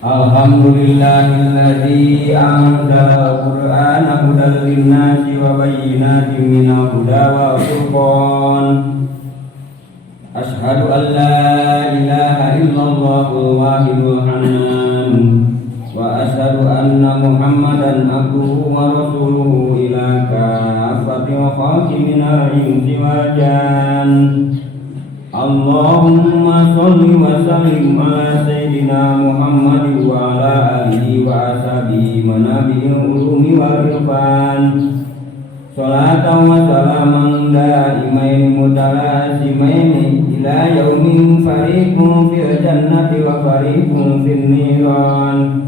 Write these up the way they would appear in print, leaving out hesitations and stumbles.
Alhamdulillahilladzi anzala al-Qur'ana hudan lin-nasi wa bayyinatin minal huda wal furqan. Asyhadu an la ilaha illallahul wahidul hannan wa asyhadu anna Muhammadan abduhu wa rasuluhu ila kafatil khalqi minal insi wal jan. Allahumma sholli wa sallim ala sayyidina Muhammad wa ala alihi wa ashabihi manabi'il ulumi wal irfan. Salatan wa salaman da'imaini mutalasimaini ila yaumin fariqun fil jannati wa fariqun fin niran.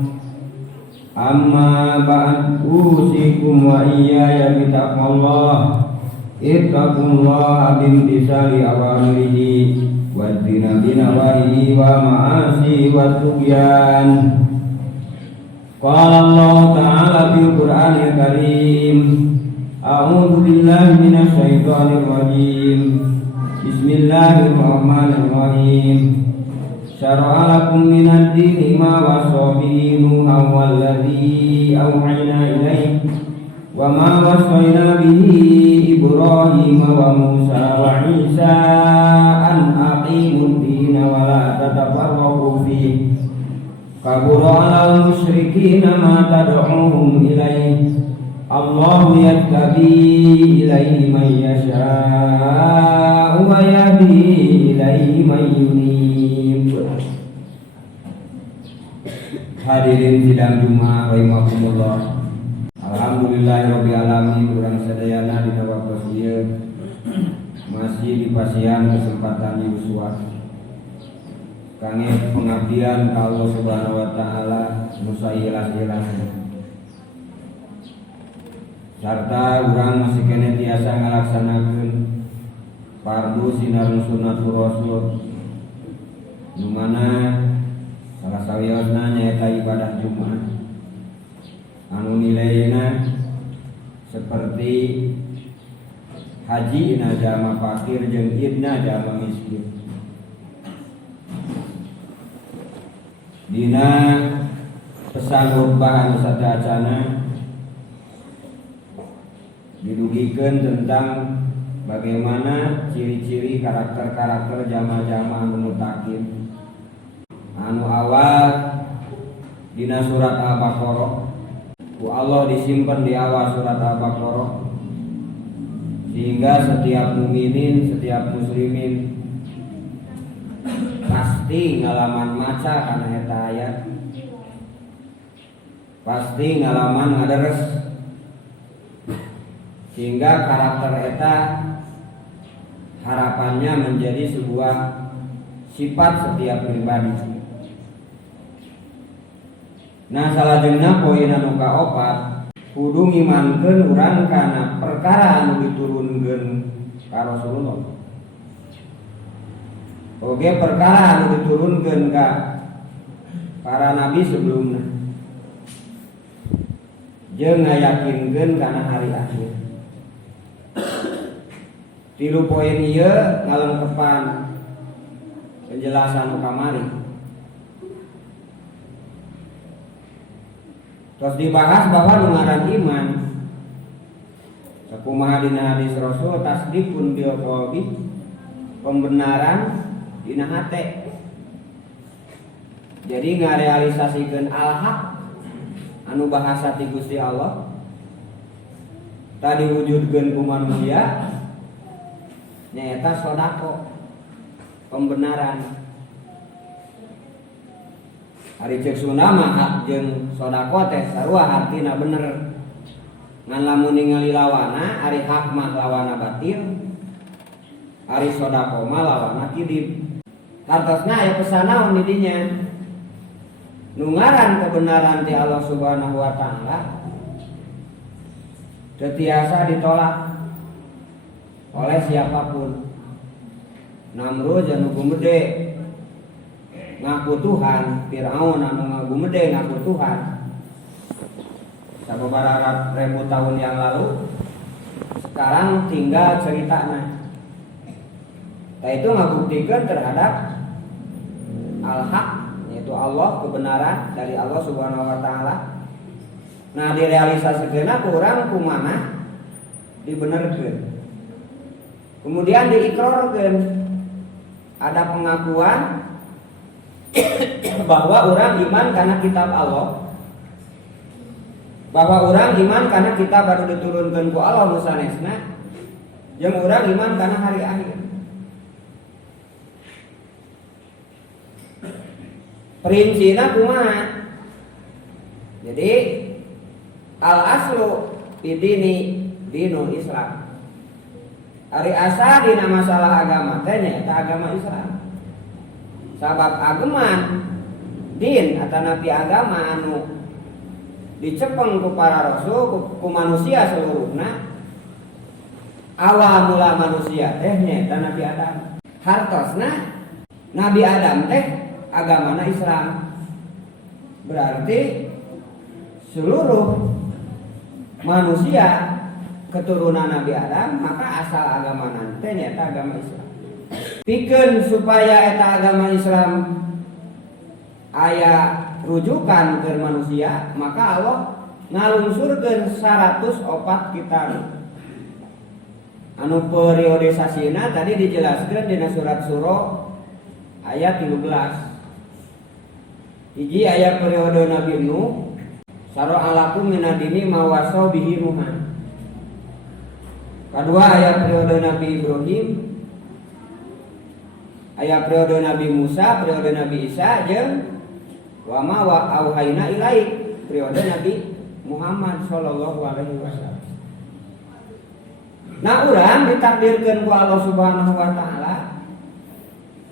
Amma ba'd, usikum wa iyaya bitaqwallah. Ittaqullaha bimtisali awamirihi wajtinabi nawahihi wa ma'asi wa tughyan. Qala Allah ta'ala fil Qur'anil Karim, a'udzu billahi minasy syaithanir rajim. Bismillahirrahmanirrahim. Syara'a lakum minad dini ma wassa bihi Nuhan walladzi awhayna ilaihi wa ma wassayna bihi Ibrahim wa Musa wa Isa an aqimud dina wa la tatafarraqu fihi kabura 'alal musyrikina ma tad'uhum ilaihi Allahu yattabi ilaihi man yasha'u wa yahdi ilaihi man yunib. Hadirin sidang Jumat rahimakumullah. Alhamdulillahirabbil alamin, urang sadayana dina waktu ieu masih dipasihan kesempatan yuswa kangge pengabdian ka Allah Subhanahu wa taala nu sailas-ilas sarta urang masih kene tiasa ngalaksanakeun fardu sinar sunnatul rasul nu mana salah sawiosna nyaeta ibadah Jumat anu nilaina seperti haji na jama fakir jeung idna jama miskin. Dina pesan khutbah anu sadacana didugikeun tentang bagaimana ciri-ciri karakter-karakter jama-jama anu mutakin. Anu awal dina surat Al-Baqarah, Allah disimpan di awal surat Al-Baqarah sehingga setiap mukminin, setiap muslimin pasti ngalaman maca kana eta ayat, pasti ngalaman ngaderes sehingga karakter eta harapannya menjadi sebuah sifat setiap pribadi. Nah salajengna poin anu kaopat kudu ngimankeun urang kana perkara anu diturunkeun ka Rasulullah. Oge perkara anu diturunkeun ka para nabi sebelumna. Jeung ngayakinkeun kana hari akhir. Tilu poin ieu ngalengkepan penjelasan kamari. Terus dibahas bahwa ngaran iman sakumaha dina hadis Rasul tasdikun bil qalbi, pembenaran dina hate. Jadi ngarealisasikeun al-haq anu bahasa ti Gusti Allah tadi wujudkeun ku manusia nyaeta sodako, pembenaran. Ari ceuk Sunda mah hak jeung sodako teh sarua hartina bener. Ngan lamun ningali lawana ari hak mah lawana batil, ari sodako mah lawana kidib. Kartosna aya pesan naon di dinya? Nu ngaran kebenaran ti Allah Subhanahu wa taala teu tiasa ditolak oleh siapapun. Namrud anu gumede ngaku Tuhan, Fir'aun anu ngagumede ngaku Tuhan. Sababaraha ribu tahun yang lalu, sekarang tinggal ceritanya. Nah itu ngabuktikan terhadap al-haq yaitu Allah, kebenaran dari Allah Subhanahu wa taala. Nah, direalisasikeunna ku urang kumaha dibenerkeun. Kemudian diikrarkeun, ada pengakuan bahwa orang iman karena kitab Allah, bahwa orang iman karena kitab baru diturunkan ku Allah nusanesna, jeung orang iman karena hari akhir. Perincina kumaha? Jadi al aslu bidini dinul Islam. Ari asa dina masalah agama teh nyaeta agama Islam. Sabab ageman din atanapi agama anu dicepeng ku para rasul ku manusia seluruhna, awal mula manusia teh nyaeta Nabi Adam. Hartosna Nabi Adam teh agamana Islam. Berarti seluruh manusia keturunan Nabi Adam, maka asal agama nanti nyata agama Islam. Pikeun supaya eta agama Islam aya rujukan ke manusia, maka Allah ngalungsurkeun 104 kitab. Anu periodisasina tadi dijelaskeun dina surat Syura ayat 13. Hiji ayat periode Nabi Nuh, sara'alakum minadini mawaso bihi Nuhan. Kedua ayat periode Nabi Ibrahim, ayat periode Nabi Musa, periode Nabi Isa, jeung wa ma wa auhayna ilaik, periode Nabi Muhammad sallallahu alaihi wasallam. Nah, urang ditakdirkeun ku Allah Subhanahu wa taala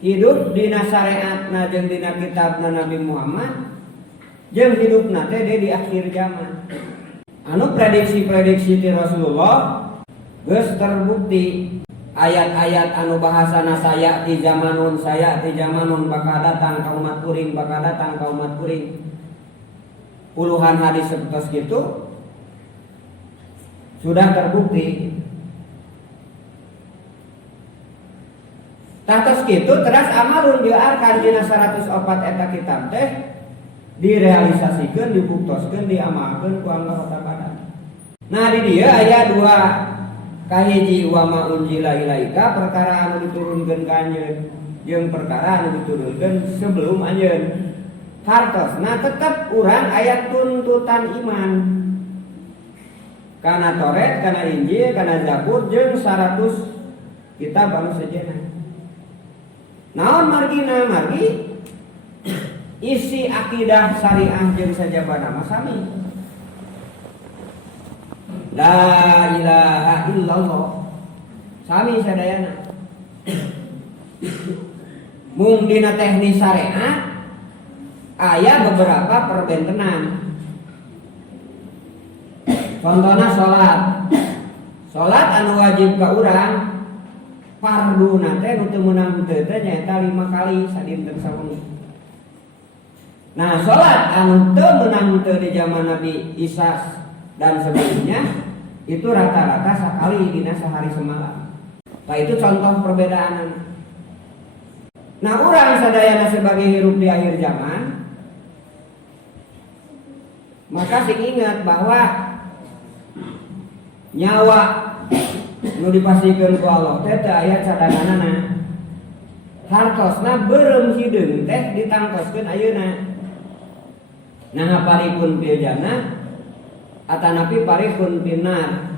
hidup dina syariatna jeung dina kitabna Nabi Muhammad, jeung hidupna teh di akhir zaman. Anu prediksi-prediksi ti Rasulullah geus terbukti. Ayat-ayat anu bahasana saya ti zamanun bakal datang ka umat kuring, bakal datang ka umat kuring. Puluhan hadis seperti gitu sudah terbukti. Tatos kitu teras amalun diarkan dina 104 eta kitab teh direalisasikeun, dibuktoskeun, diamalkeun ku anggota badan. Nah, di dieu aya 2 kahiji wa ma unjila ilaika, perkara anu diturunkeun ka anjeun jeung perkara anu diturunkeun sebelum anjeun. Hartosna tetep urang aya tuntutan iman kana Toret, kana Injil, kana Zabur jeung 100 kitab anu sejenna. Naon margina? Margi isi akidah syariah jeung sajabana mah sami. La ilaha illallah sami sadayana. Mung dina teknis syariat aya beberapa perbentenan. Contohna salat anu wajib ka urang fardu teh nu teu meunang teu teh nyaeta 5 kali sadinten sawengi. Nah, salat anu teu meunang teu di zaman Nabi Isa dan sebelumnya itu rata-rata sekali dina sehari semalam. Nah, itu contoh perbedaan. Nah, urang sadayana sebagai hirup di akhir zaman, maka sing ingat bahwa nyawa nu dipasikeun ku Allah teh teu aya cadanganana. Hartosna beureum hideung teh ditangtoskeun ayeuna. Nah, paripun fil jannah atanapi paripun finnar.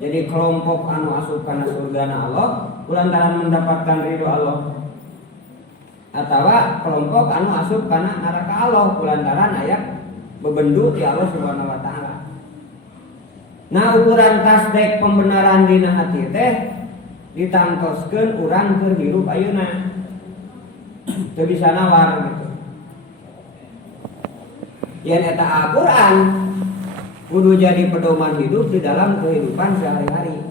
Jadi kelompok anu asup kana surgana Allah kulantaran mendapatkan ridho Allah, atawa kelompok anu asup kana neraka Allah kulantaran aya bebendu ti Allah Subhanahu wa taala. Nah, ukuran tasdek pembenaran dina hati teh ditangtoskeun urang keur hirup ayeuna. Teu bisa nawar gitu. Yen eta Al-Qur'an kudu jadi pedoman hidup di dalam kehidupan sehari-hari.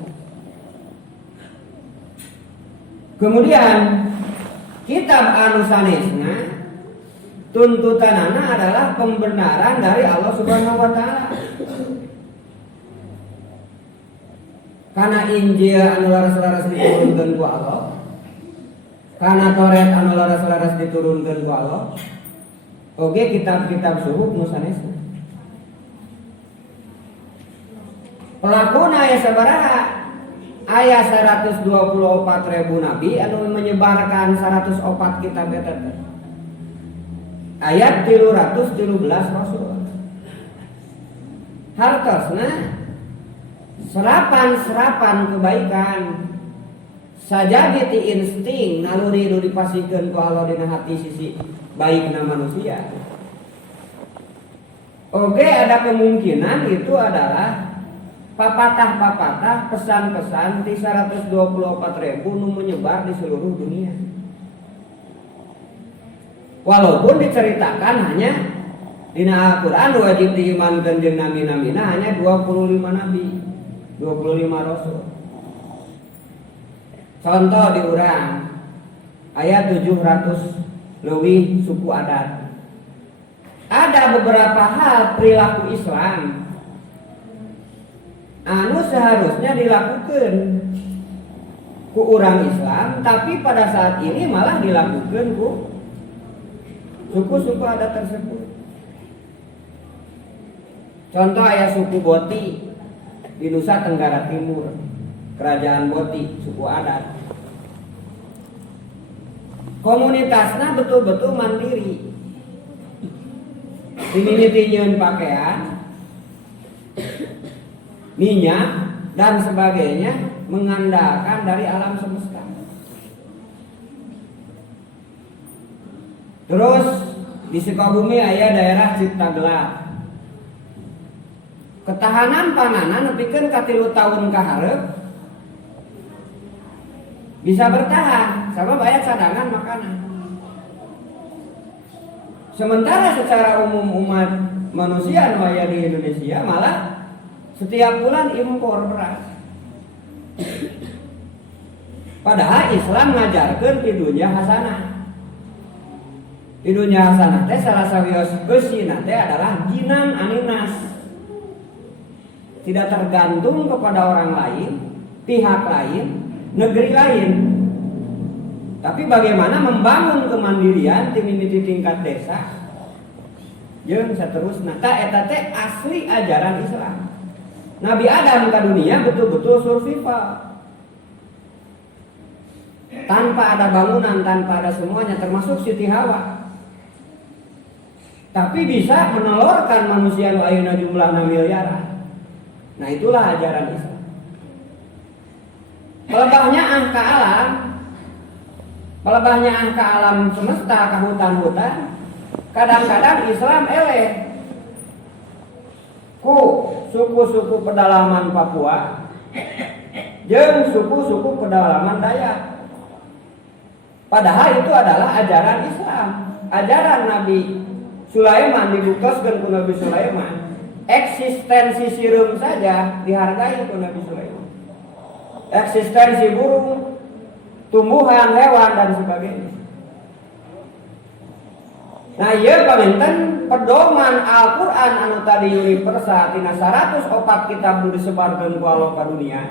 Kemudian kitab anu sanesna tuntutanana adalah pembenaran dari Allah Subhanahu wa taala. Kana Injil anu laras-laras diturunkeun ku Allah, kana Toret anu laras-laras diturunkeun ku Allah, oge kitab-kitab suhuk nu sanesna. Pelakuna aya sabaraha? Aya 124.000 nabi anu menyebarkan 104 kitab eta teh. Ayat 313 rasul. Hartosna serapan kebaikan saja ti insting naluri nu dipasikeun ku Allah dina hati sisi baikna manusia. Oke, ada kemungkinan itu adalah papatah-papatah pesan-pesan di 124.000 nu menyebar di seluruh dunia. Walaupun diceritakan hanya dina Al-Quran wajib diimankan jeung nabi-nabina hanya 25 nabi, 25 rasul. Contoh diurang ayat 700 leuwih suku adat. Ada beberapa hal perilaku Islam anu seharusnya dilakukan ku orang Islam, tapi pada saat ini malah dilakukan ku suku-suku adat tersebut. Contoh ayat suku Boti di Nusa Tenggara Timur, kerajaan Boti, suku adat. Komunitasnya betul-betul mandiri. Dimimiti nyeun pakaian, minyak dan sebagainya, mengandalkan dari alam semesta. Terus di Sukabumi aya daerah Cipta Gelar. Ketahanan panganan nepikeun ka 3 tahun ka hareup bisa bertahan sama aya cadangan makanan. Sementara secara umum umat manusia nu aya di Indonesia malah setiap bulan impor beras. Padahal Islam ngajarkeun di dunia hasanah. Di dunia hasanah teh salah sawios eusina teh adalah ginan aninas. Tidak tergantung kepada orang lain, pihak lain, negeri lain. Tapi bagaimana membangun kemandirian di mimiti tingkat desa jeung saterusna. Ta eta teh asli ajaran Islam. Nabi Adam ke dunia betul-betul survival. Tanpa ada bangunan, tanpa ada semuanya, termasuk Siti Hawa. Tapi bisa menelurkan manusia nu ayeuna jumlahna miliaran. Nah, itulah ajaran Islam. Pelebahnya angka alam, pelebahnya angka alam semesta ka hutan-hutan, kadang-kadang Islam eleh ku suku-suku pedalaman Papua jeung suku-suku pedalaman Dayak. Padahal itu adalah ajaran Islam, ajaran Nabi Sulaiman dibukoskeun ku Nabi Sulaiman. Eksistensi sireum saja dihargai ku Nabi Sulaiman. Eksistensi burung, tumbuhan, hewan dan sebagainya. Nah, ieu paminten pedoman Al-Qur'an anu tadi universal tina 104 kitab nu disebarkeun ku Allah ka dunia.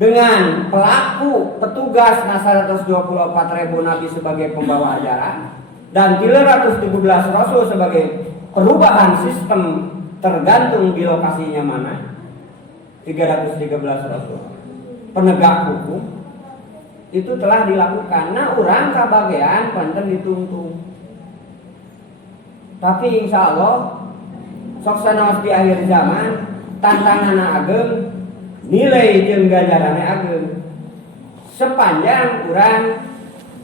Dengan pelaku petugas 124.000 nabi sebagai pembawa ajaran dan 317 rasul sebagai perubahan sistem tergantung di lokasinya mana. 313 rasul penegak hukum itu telah dilakukan. Nah, urang kabagean panten ditungtung. Tapi insya Allah sok sanaos di akhir zaman tantanganna ageng, nilai jeung ganjaranna ageng. Sepanjang urang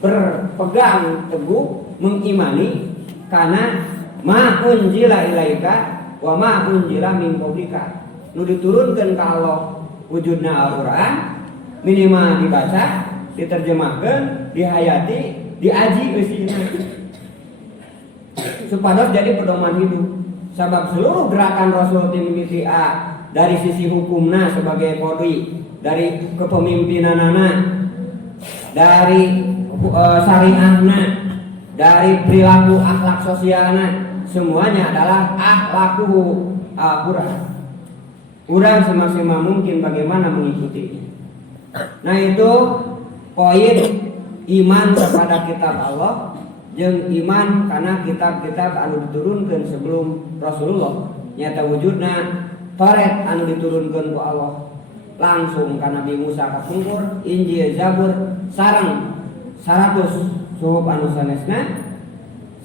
berpegang teguh mengimani kana ma unzila ilaika wa ma unzila min qablika. Nu diturunkeun ka Allah wujudna Al-Qur'an minimal dibaca, diterjemahkeun, dihayati, diaji eusina. Supados jadi pedoman hidup. Sebab seluruh gerakan Rasul timimiti dari sisi hukumna sebagai qadhi, dari kepemimpinanana, dari syariahna, dari perilaku akhlak sosialna, semuanya adalah akhlaku Al-Qur'an. Urang semaksimal mungkin bagaimana mengikuti. Nah, itu poin iman kepada kitab Allah jeung iman kana kitab-kitab anu diturunkeun sebelum Rasulullah nyata wujudna Taurat anu diturunkeun ku Allah langsung ka Nabi Musa kapungkur, Injil, Zabur sareng 100 suhuf anu sanesna,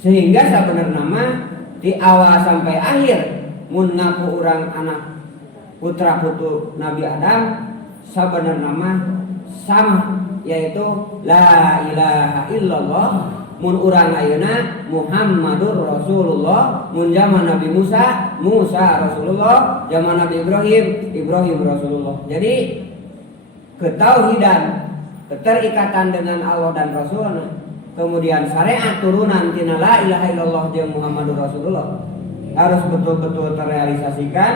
sehingga sabenerna mah di awal sampai akhir mun ngaku urang anak putra putu Nabi Adam sabenerna mah sama, yaitu la ilaha illallah. Mun urang ayeuna Muhammadur Rasulullah, mun zaman Nabi Musa, Musa Rasulullah, zaman Nabi Ibrahim, Ibrahim Rasulullah. Jadi ketauhidan, keterikatan dengan Allah dan Rasulnya, kemudian syariat turunan tina la ilaha illallah jeung Muhammadur Rasulullah harus betul-betul terrealisasikan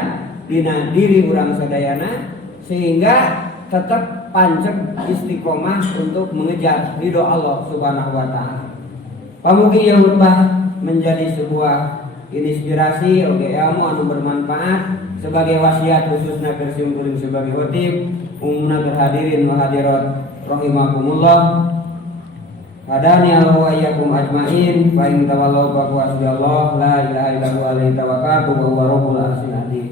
dina diri urang sadayana, sehingga tetap pancek istiqomah untuk mengejar ridho Allah Subhanahu wa taala. Pamugi ieu khutbah menjadi sebuah inspirasi oge ilmu anu bermanfaat sebagai wasiat khususna kersim kuring sebagai khotib, umumna berhadirin wa hadirat rahimakumullah. Hadani Allah wa iyyakum ajmain. Fa in tawallaw fa hasbiyallah la ilaha illa huwa alaihi tawakkaltu wa huwa rabbul arsyil azim.